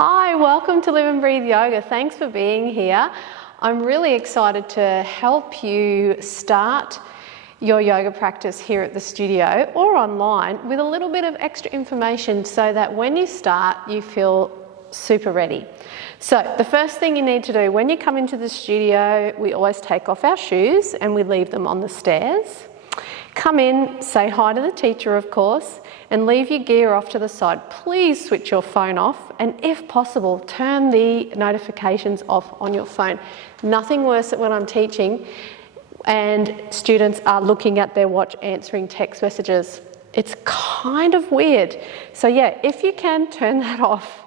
Hi, welcome to Live and Breathe Yoga. Thanks for being here. I'm really excited to help you start your yoga practice here at the studio or online with a little bit of extra information so that when you start, you feel super ready. So the first thing you need to do when you come into the studio, we always take off our shoes and we leave them on the stairs. Come in, say hi to the teacher, of course, and leave your gear off to the side. Please switch your phone off, and if possible, turn the notifications off on your phone. Nothing worse than when I'm teaching and students are looking at their watch answering text messages. It's kind of weird. So yeah, if you can, turn that off.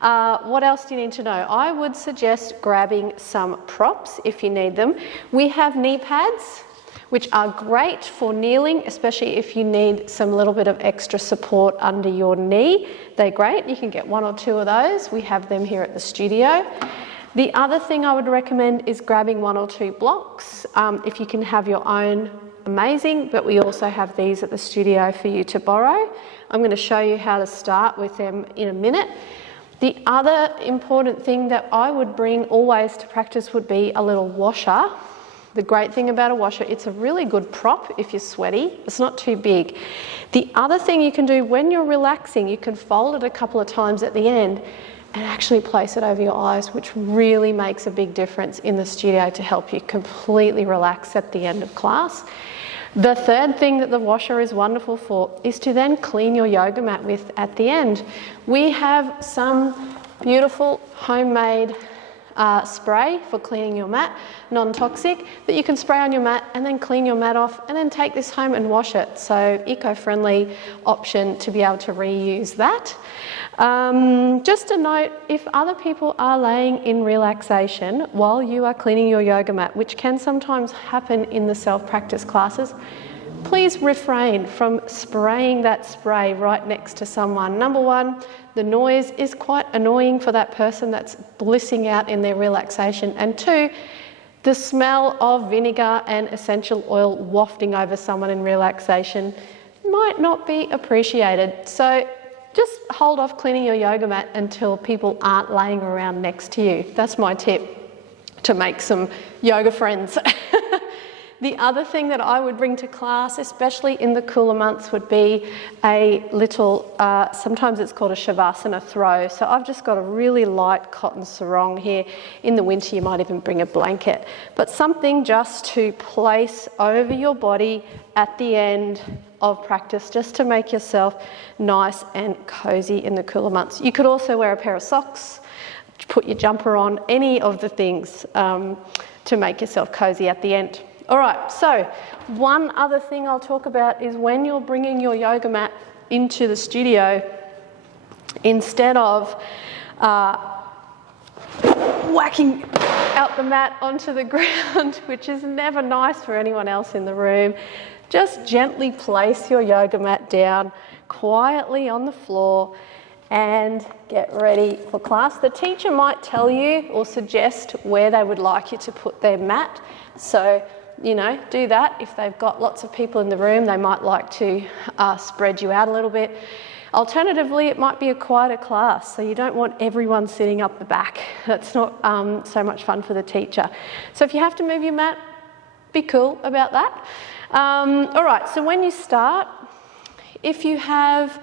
What else do you need to know? I would suggest grabbing some props if you need them. We have knee pads, which are great for kneeling, especially if you need some little bit of extra support under your knee. They're great. You can get one or two of those. We have them here at the studio. The other thing I would recommend is grabbing one or two blocks. If you can have your own, amazing, but we also have these at the studio for you to borrow. I'm going to show you how to start with them in a minute. The other important thing that I would bring always to practice would be a little washer. The great thing about a washer, it's a really good prop if you're sweaty. It's not too big. The other thing you can do when you're relaxing, you can fold it a couple of times at the end and actually place it over your eyes, which really makes a big difference in the studio to help you completely relax at the end of class. The third thing that the washer is wonderful for is to then clean your yoga mat with at the end. We have some beautiful homemade spray for cleaning your mat, non-toxic, that you can spray on your mat and then clean your mat off and then take this home and wash it. So eco-friendly option to be able to reuse that. Just a note, if other people are laying in relaxation while you are cleaning your yoga mat, which can sometimes happen in the self-practice classes, please refrain from spraying that spray right next to someone. Number one, the noise is quite annoying for that person that's blissing out in their relaxation. And two, the smell of vinegar and essential oil wafting over someone in relaxation might not be appreciated. So just hold off cleaning your yoga mat until people aren't laying around next to you. That's my tip to make some yoga friends. The other thing that I would bring to class, especially in the cooler months, would be a little, sometimes it's called a Shavasana throw. So I've just got a really light cotton sarong here. In the winter, you might even bring a blanket. But something just to place over your body at the end of practice, just to make yourself nice and cozy in the cooler months. You could also wear a pair of socks, put your jumper on, any of the things to make yourself cozy at the end. All right, so one other thing I'll talk about is when you're bringing your yoga mat into the studio, instead of whacking out the mat onto the ground, which is never nice for anyone else in the room, just gently place your yoga mat down quietly on the floor and get ready for class. The teacher might tell you or suggest where they would like you to put their mat. So, you know, do that. If they've got lots of people in the room, they might like to spread you out a little bit. Alternatively, it might be a quieter class, so you don't want everyone sitting up the back. That's not so much fun for the teacher. So if you have to move your mat, be cool about that. All right, so when you start, if you have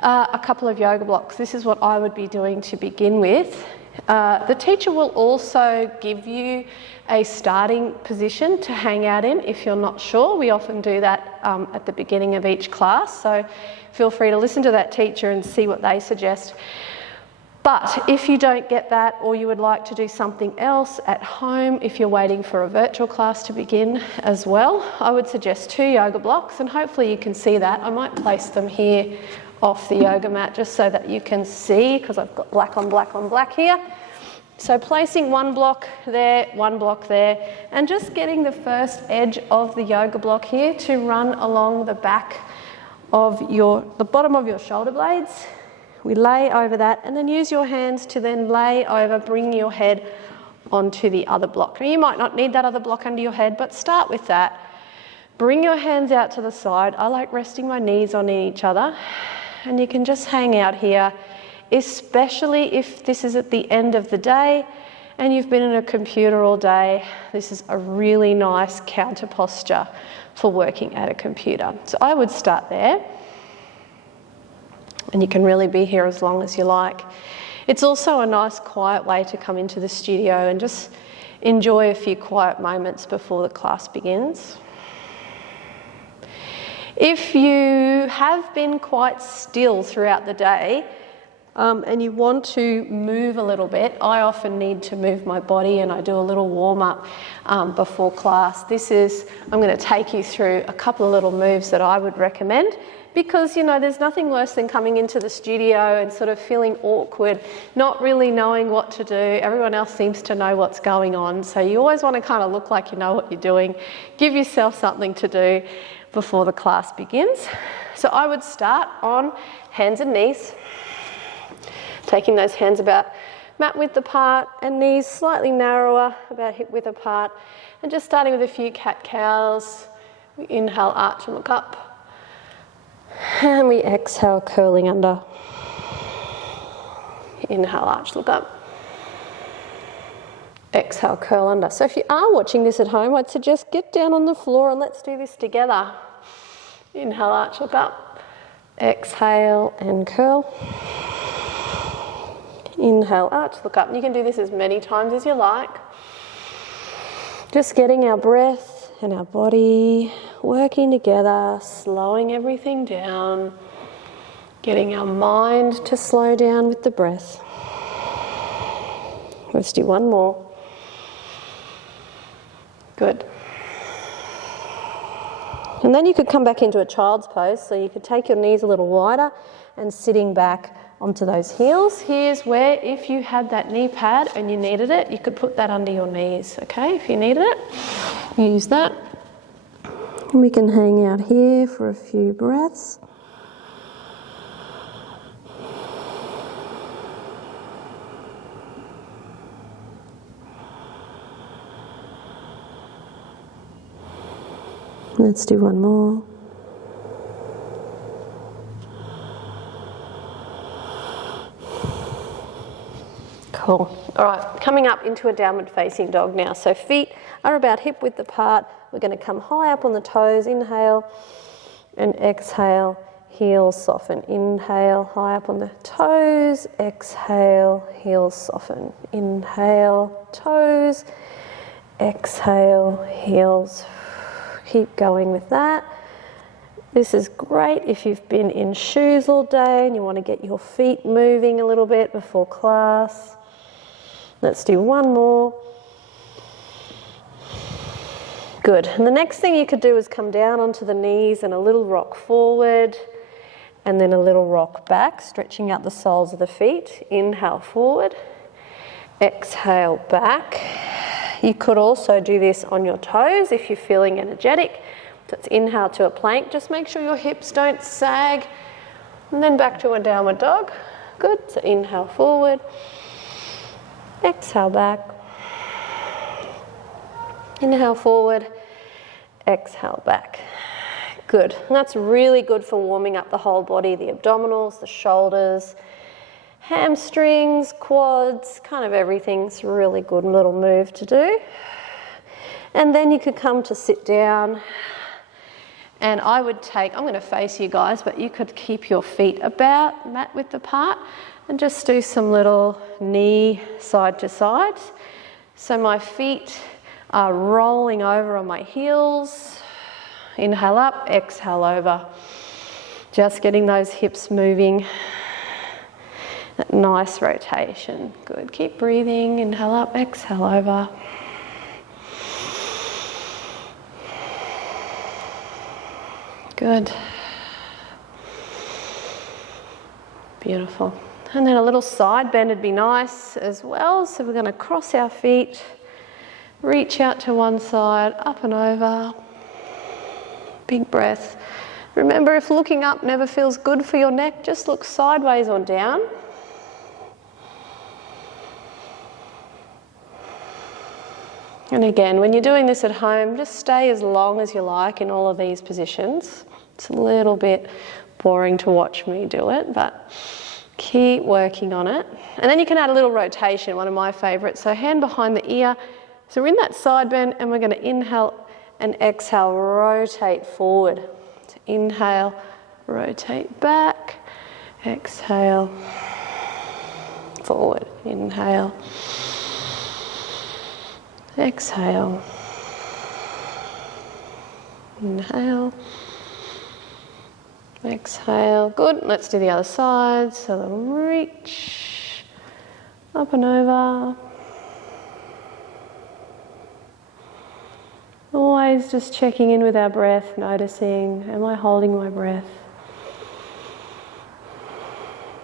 a couple of yoga blocks, this is what I would be doing to begin with. The teacher will also give you a starting position to hang out in if you're not sure. We often do that at the beginning of each class, so feel free to listen to that teacher and see what they suggest. But if you don't get that, or you would like to do something else at home, if you're waiting for a virtual class to begin as well, I would suggest 2 yoga blocks, and hopefully you can see that. I might place them here off the yoga mat just so that you can see, because I've got black on black on black here. So placing 1 block there, 1 block there, and just getting the first edge of the yoga block here to run along the back of the bottom of your shoulder blades. We lay over that and then use your hands to then lay over, bring your head onto the other block. Now you might not need that other block under your head, but start with that. Bring your hands out to the side. I like resting my knees on each other, and you can just hang out here especially if this is at the end of the day and you've been in a computer all day. This is a really nice counter posture for working at a computer. So I would start there, and you can really be here as long as you like. It's also a nice quiet way to come into the studio and just enjoy a few quiet moments before the class begins. If you have been quite still throughout the day and you want to move a little bit, I often need to move my body, and I do a little warm-up before class. I'm going to take you through a couple of little moves that I would recommend, because, you know, there's nothing worse than coming into the studio and sort of feeling awkward, not really knowing what to do. Everyone else seems to know what's going on, so you always want to kind of look like you know what you're doing. Give yourself something to do before the class begins. So I would start on hands and knees, taking those hands about mat width apart and knees slightly narrower, about hip width apart, and just starting with a few cat-cows. We inhale, arch and look up, and we exhale, curling under. Inhale, arch, look up. Exhale, curl under. So if you are watching this at home, I'd suggest get down on the floor and let's do this together. Inhale, arch, look up. Exhale and curl. Inhale, arch, look up. And you can do this as many times as you like. Just getting our breath and our body working together, slowing everything down, getting our mind to slow down with the breath. Let's do one more. Good. And then you could come back into a child's pose, so you could take your knees a little wider and sitting back onto those heels. Here's where, if you had that knee pad and you needed it, you could put that under your knees, okay? If you needed it, use that. And we can hang out here for a few breaths. Let's do one more. Cool. All right, coming up into a downward facing dog now. So feet are about hip width apart. We're going to come high up on the toes. Inhale and exhale. Heels soften. Inhale, high up on the toes. Exhale, heels soften. Inhale, toes. Exhale, heels. Keep going with that. This is great if you've been in shoes all day and you want to get your feet moving a little bit before class. Let's do one more. Good. And the next thing you could do is come down onto the knees and a little rock forward and then a little rock back, stretching out the soles of the feet. Inhale forward. Exhale back. You could also do this on your toes if you're feeling energetic. So it's inhale to a plank. Just make sure your hips don't sag. And then back to a downward dog. Good. So inhale forward. Exhale back. Inhale forward. Exhale back. Good. And that's really good for warming up the whole body, the abdominals, the shoulders, hamstrings, quads, kind of everything's a really good little move to do. And then you could come to sit down, and I would take, I'm going to face you guys, but you could keep your feet about mat width apart and just do some little knee side to side. So my feet are rolling over on my heels. Inhale up, exhale over. Just getting those hips moving. That nice rotation. Good. Keep breathing. Inhale up, exhale over. Good. Beautiful. And then a little side bend would be nice as well. So we're going to cross our feet, reach out to one side, up and over. Big breath. Remember, if looking up never feels good for your neck, just look sideways or down. And again, when you're doing this at home, just stay as long as you like in all of these positions. It's a little bit boring to watch me do it, but Keep working on it. And then you can add a little rotation, one of my favourites. So hand behind the ear. So we're in that side bend and we're going to inhale and exhale, rotate forward. So inhale, rotate back, exhale, forward. Inhale, exhale, inhale, exhale. Good. Let's do the other side. So a little reach, up and over. Always just checking in with our breath, noticing, am I holding my breath?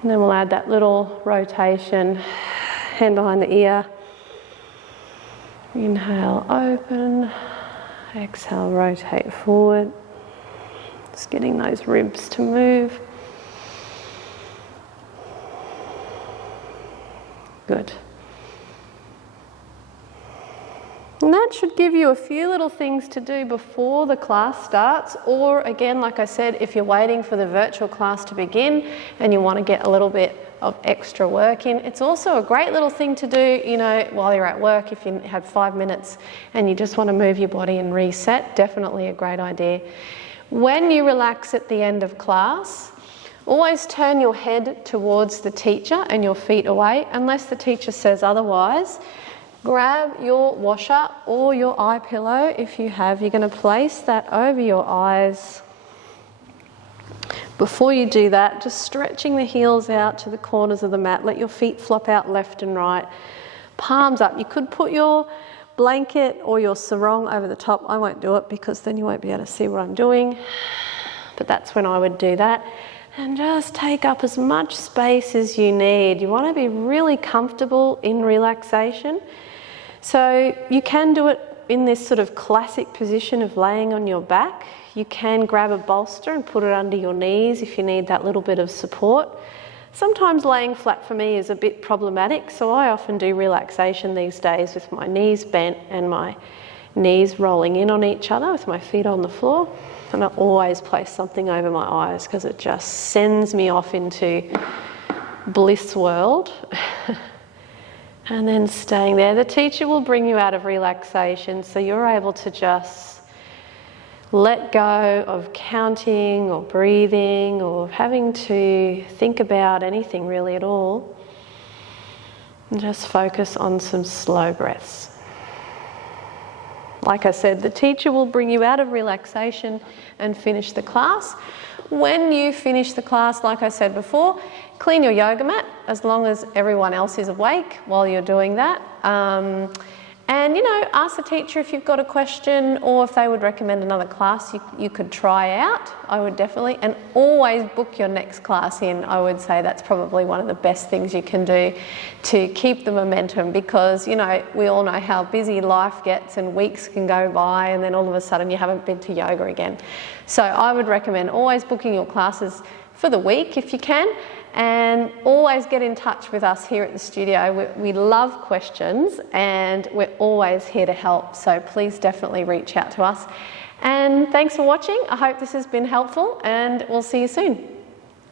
And then we'll add that little rotation, hand behind the ear. Inhale, open. Exhale, rotate forward. Just getting those ribs to move. Good. And that should give you a few little things to do before the class starts, or again, like I said, if you're waiting for the virtual class to begin and you want to get a little bit of extra work in. It's also a great little thing to do, you know, while you're at work. If you have 5 minutes and you just want to move your body and reset, definitely a great idea. When you relax at the end of class, always turn your head towards the teacher and your feet away, unless the teacher says otherwise. Grab your washer or your eye pillow if you have. You're going to place that over your eyes. Before you do that, just stretching the heels out to the corners of the mat. Let your feet flop out left and right. Palms up. You could put your blanket or your sarong over the top. I won't do it because then you won't be able to see what I'm doing. But that's when I would do that. And just take up as much space as you need. You want to be really comfortable in relaxation. So you can do it in this sort of classic position of laying on your back. You can grab a bolster and put it under your knees if you need that little bit of support. Sometimes laying flat for me is a bit problematic, so I often do relaxation these days with my knees bent and my knees rolling in on each other with my feet on the floor. And I always place something over my eyes because it just sends me off into bliss world. And then staying there. The teacher will bring you out of relaxation, so you're able to just let go of counting or breathing or having to think about anything really at all. And just focus on some slow breaths. Like I said, the teacher will bring you out of relaxation and finish the class. When you finish the class, like I said before, clean your yoga mat as long as everyone else is awake while you're doing that. And, you know, ask the teacher if you've got a question or if they would recommend another class you could try out. I would definitely. And always book your next class in. I would say that's probably one of the best things you can do to keep the momentum because, you know, we all know how busy life gets and weeks can go by and then all of a sudden you haven't been to yoga again. So I would recommend always booking your classes for the week if you can. And always get in touch with us here at the studio. We love questions and we're always here to help. So please definitely reach out to us. And thanks for watching. I hope this has been helpful and we'll see you soon.